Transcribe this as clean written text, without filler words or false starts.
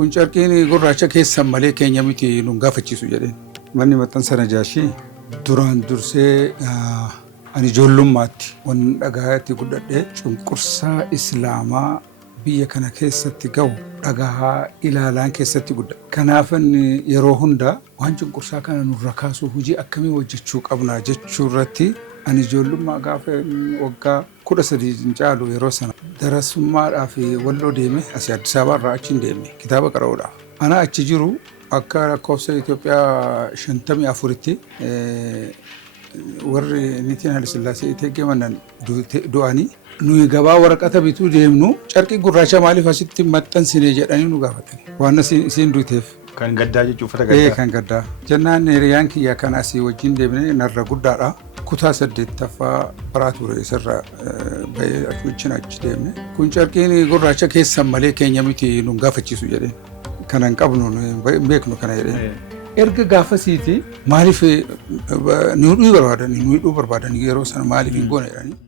kun carqiin gurraacha keessan malee keenya miti nun gaafachiisu jedheen. Manni maxxansa Najaashii duraan dursee ani ijoollummaatti waan dhagaatti guddadhee cunqursaa Islaamaa biyya kana keessatti ga'u dhagaa ilaalaan keessatti gudda. Kanaaf yeroo hunda waan cunqursaa kana nurra kaasuu hojii akkamii hojjechuu qabna jechuu irratti ani ijoollummaa gaafa waggaa 13 caalu yeroo sana darasummaadhaaf Walloo deeme asii Addis Ababa irraa achiin deeme kitaaba qara'uudhaaf. Ana achi jiru akka lakkoofsa Itoophiyaa 54tti warri niitiin Haile Sillaasee Teeggeemanan du'anii nuyi gabaa waraqata bituu deemnu carqii gurraacha maaliif asitti maxxansine jedhanii nu gaafatani. Waan isiin duuteef. Kan gaddaa jechuun uffata gaddaa. Kan gaddaa. Jennaan hiriyaan kiyya kan asii wajjin deemnee narra guddaadha. Kutaa 8ffaa baraa ture isarra bahee achuuchin achi deemne. Kun carqiin gurraacha keessan malee keenya miti nun gaafachiisu jedheen. Kanan qabnu beeknu kana jedheen. Erga gaafasiiti maaliif nu hidhuu barbaadan yeroo sana maaliif hin goone jedhanii.